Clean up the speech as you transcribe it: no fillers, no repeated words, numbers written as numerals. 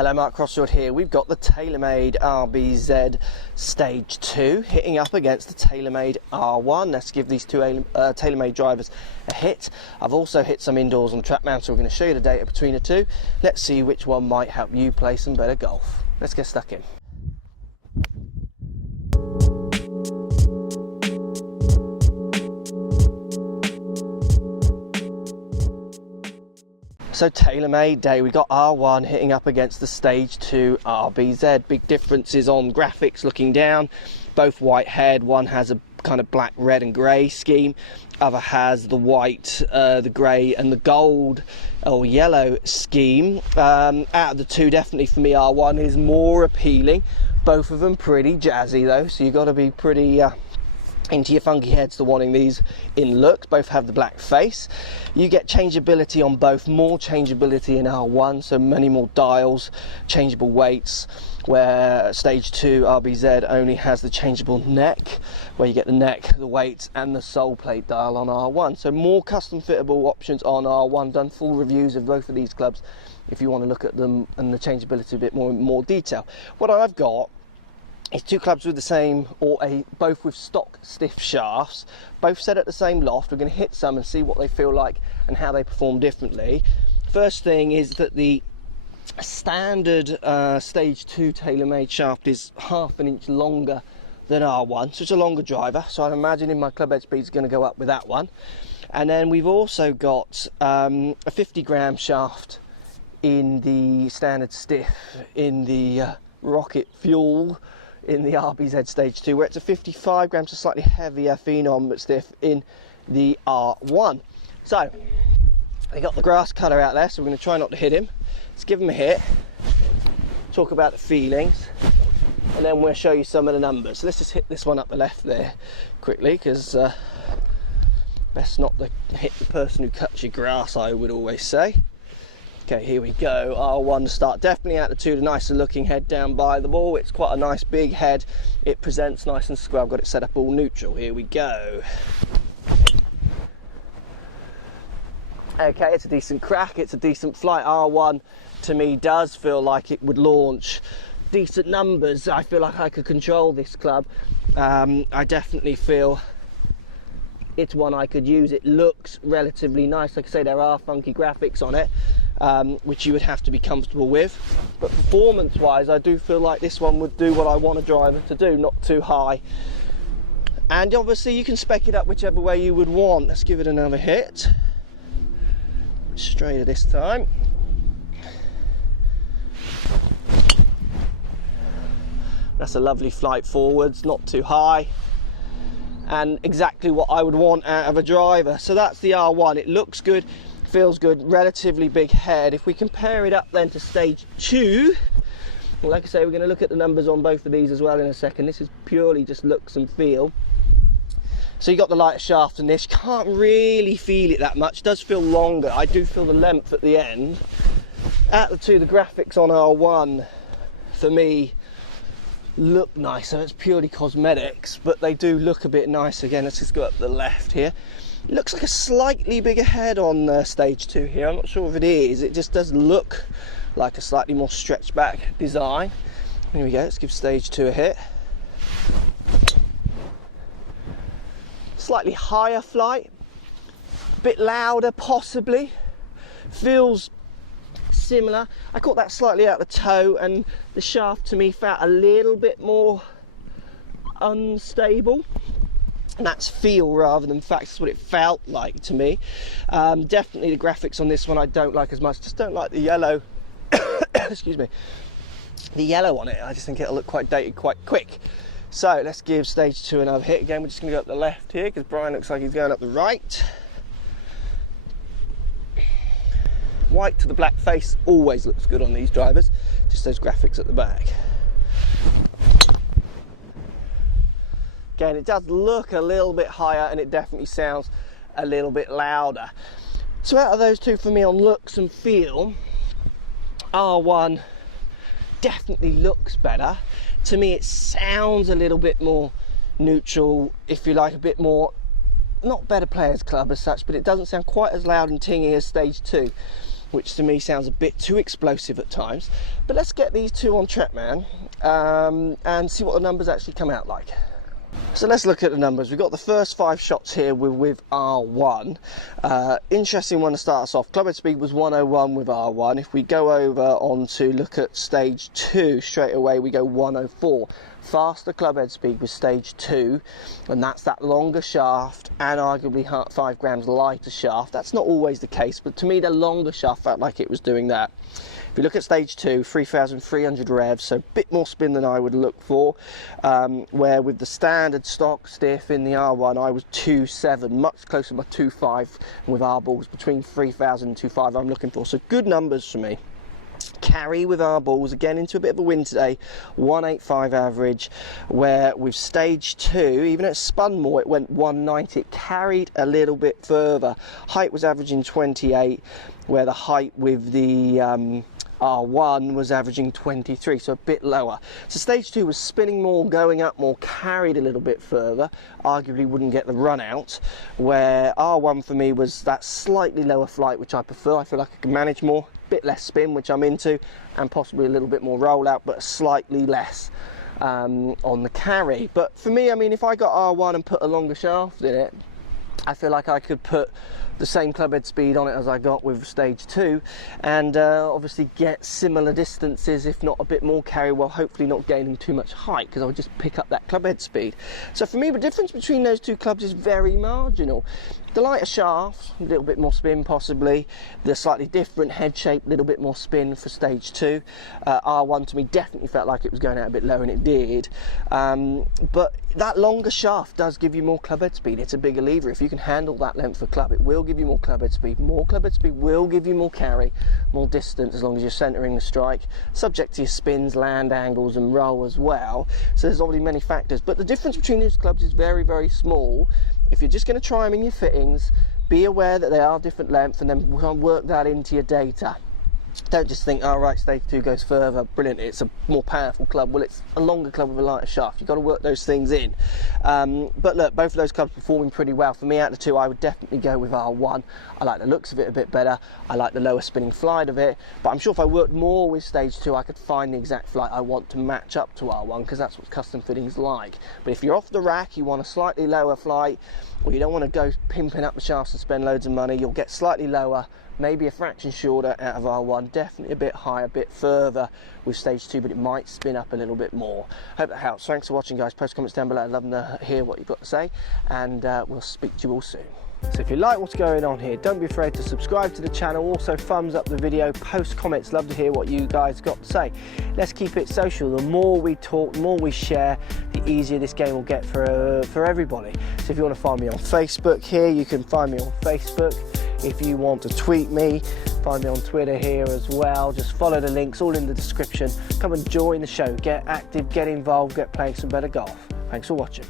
Hello, Mark Crossfield here. We've got the TaylorMade RBZ Stage 2 hitting up against the TaylorMade R1. Let's give these two TaylorMade drivers a hit. I've also hit some indoors on track mount, so we're going to show you the data between the two. Let's see which one might help you play some better golf. Let's get stuck in. So TaylorMade day, we got R1 hitting up against the Stage 2 RBZ. Big differences on graphics looking down. Both white head, one has a kind of black, red and grey scheme. Other has the white, the grey and the gold or yellow scheme. Out of the two, definitely for me R1 is more appealing. Both of them pretty jazzy though, so you've got to be pretty into your funky heads to wanting these in looks. Both have the black face. You get changeability on both, more changeability in R1, so many more dials, changeable weights, where Stage 2 RBZ only has the changeable neck, where you get the neck, the weights and the sole plate dial on R1. So more custom fittable options on R1. Done full reviews of both of these clubs if you want to look at them and the changeability a bit more detail. What I've got is two clubs with the same, both with stock stiff shafts, both set at the same loft. We're going to hit some and see what they feel like and how they perform differently. First thing is that the standard Stage 2 TaylorMade shaft is half an inch longer than R1, so it's a longer driver, so I'd imagine my Clubhead Speed is going to go up with that one. And then we've also got a 50-gram shaft in the standard stiff, in the Rocket Fuel, in the RBZ Stage 2, where it's a 55 grams, a slightly heavier phenom but stiff in the R1. So we got the grass cutter out there, so we're going to try not to hit him. Let's give him a hit, talk about the feelings, and then we'll show you some of the numbers. So let's just hit this one up the left there quickly, because best not to hit the person who cuts your grass, I would always say. Okay, here we go. R1 to start. Definitely out of the two, the nicer looking head down by the ball. It's quite a nice big head. It presents nice and square. I've got it set up all neutral. Here we go. Okay, it's a decent crack. It's a decent flight. R1 to me does feel like it would launch decent numbers. I feel like I could control this club. I definitely feel it's one I could use. It looks relatively nice. Like I say, there are funky graphics on it, which you would have to be comfortable with, but performance wise I do feel like this one would do what I want a driver to do, not too high. And obviously you can spec it up whichever way you would want. Let's give it another hit, straighter this time. That's a lovely flight forwards, not too high, and exactly what I would want out of a driver. So that's the R1. It looks good, feels good, relatively big head. If we compare it up then to Stage 2, well, like I say, we're going to look at the numbers on both of these as well in a second. This is purely just looks and feel. So you got the lighter shaft in this. Can't really feel it that much. Does feel longer. I do feel the length at the end. Out of the two, the graphics on R1 for me look nicer. It's purely cosmetics, but they do look a bit nice. Again, let's just go up the left here. It looks like a slightly bigger head on Stage 2 here. I'm not sure if it is. It just does look like a slightly more stretched back design. Here we go. Let's give Stage 2 a hit. Slightly higher flight, a bit louder possibly. Feels similar. I caught that slightly out the toe, and the shaft to me felt a little bit more unstable. And that's feel rather than fact. That's what it felt like to me. Definitely the graphics on this one I don't like as much. Just don't like the yellow. Excuse me. The yellow on it. I just think it'll look quite dated quite quick. So let's give Stage 2 another hit. Again, we're just going to go up the left here because Brian looks like he's going up the right. White to the black face always looks good on these drivers. Just those graphics at the back. Again, it does look a little bit higher and it definitely sounds a little bit louder. So out of those two for me on looks and feel, R1 definitely looks better. To me it sounds a little bit more neutral, if you like, a bit more, not Better Players Club as such, but it doesn't sound quite as loud and tingy as Stage 2. which to me sounds a bit too explosive at times. But let's get these two on track, man, and see what the numbers actually come out like. So let's look at the numbers. We've got the first 5 shots here with R1. Interesting one to start us off. Clubhead speed was 101 with R1. If we go over on to look at stage 2, straight away we go 104. Faster clubhead speed with stage 2, and that's that longer shaft and arguably 5 grams lighter shaft. That's not always the case, but to me the longer shaft felt like it was doing that. If you look at stage 2, 3,300 revs, so a bit more spin than I would look for, where with the standard stock stiff in the R1 I was 2.7, much closer to my 2.5, and with R balls between 3,000 and 2.5 I'm looking for, so good numbers for me. Carry with our balls, again into a bit of a wind today, 185 average, where with stage 2, even though it spun more, it went 190, it carried a little bit further. Height was averaging 28, where the height with the R1 was averaging 23, so a bit lower. So stage 2 was spinning more, going up more, carried a little bit further, arguably wouldn't get the run out, where R1 for me was that slightly lower flight, which I prefer. I feel like I can manage more, bit less spin, which I'm into, and possibly a little bit more rollout, but slightly less on the carry. But for me, I mean, if I got R1 and put a longer shaft in it, I feel like I could put the same clubhead speed on it as I got with stage 2, and obviously get similar distances, if not a bit more carry, while hopefully not gaining too much height, because I would just pick up that clubhead speed. So for me, the difference between those two clubs is very marginal. The lighter shaft, a little bit more spin possibly. The slightly different head shape, a little bit more spin for stage 2. R1 to me definitely felt like it was going out a bit low, and it did. But that longer shaft does give you more clubhead speed. It's a bigger lever. If you can handle that length of club, it will give you more clubhead speed. More clubhead speed will give you more carry, more distance, as long as you're centering the strike, subject to your spins, land angles and roll as well. So there's obviously many factors, but the difference between these clubs is very, very small. If you're just going to try them in your fittings, be aware that they are different lengths, and then work that into your data. Don't just think, oh right, stage 2 goes further, brilliant, it's a more powerful club. Well, it's a longer club with a lighter shaft. You've got to work those things in. But look, both of those clubs performing pretty well. For me, out of the two, I would definitely go with R1. I like the looks of it a bit better. I like the lower spinning flight of it. But I'm sure if I worked more with stage 2, I could find the exact flight I want to match up to R1, because that's what custom fitting's like. But if you're off the rack, you want a slightly lower flight, or you don't want to go pimping up the shafts and spend loads of money, you'll get slightly lower, maybe a fraction shorter out of R1, definitely a bit higher, a bit further with stage 2, but it might spin up a little bit more. Hope that helps. Thanks for watching, guys. Post comments down below. I'd love to hear what you've got to say, and we'll speak to you all soon. So if you like what's going on here, don't be afraid to subscribe to the channel. Also thumbs up the video, post comments, love to hear what you guys got to say. Let's keep it social. The more we talk, the more we share, the easier this game will get for everybody. So if you want to find me on Facebook here, you can find me on Facebook. If you want to tweet me, find me on Twitter here as well. Just follow the links, all in the description. Come and join the show, get active, get involved, get playing some better golf. Thanks for watching.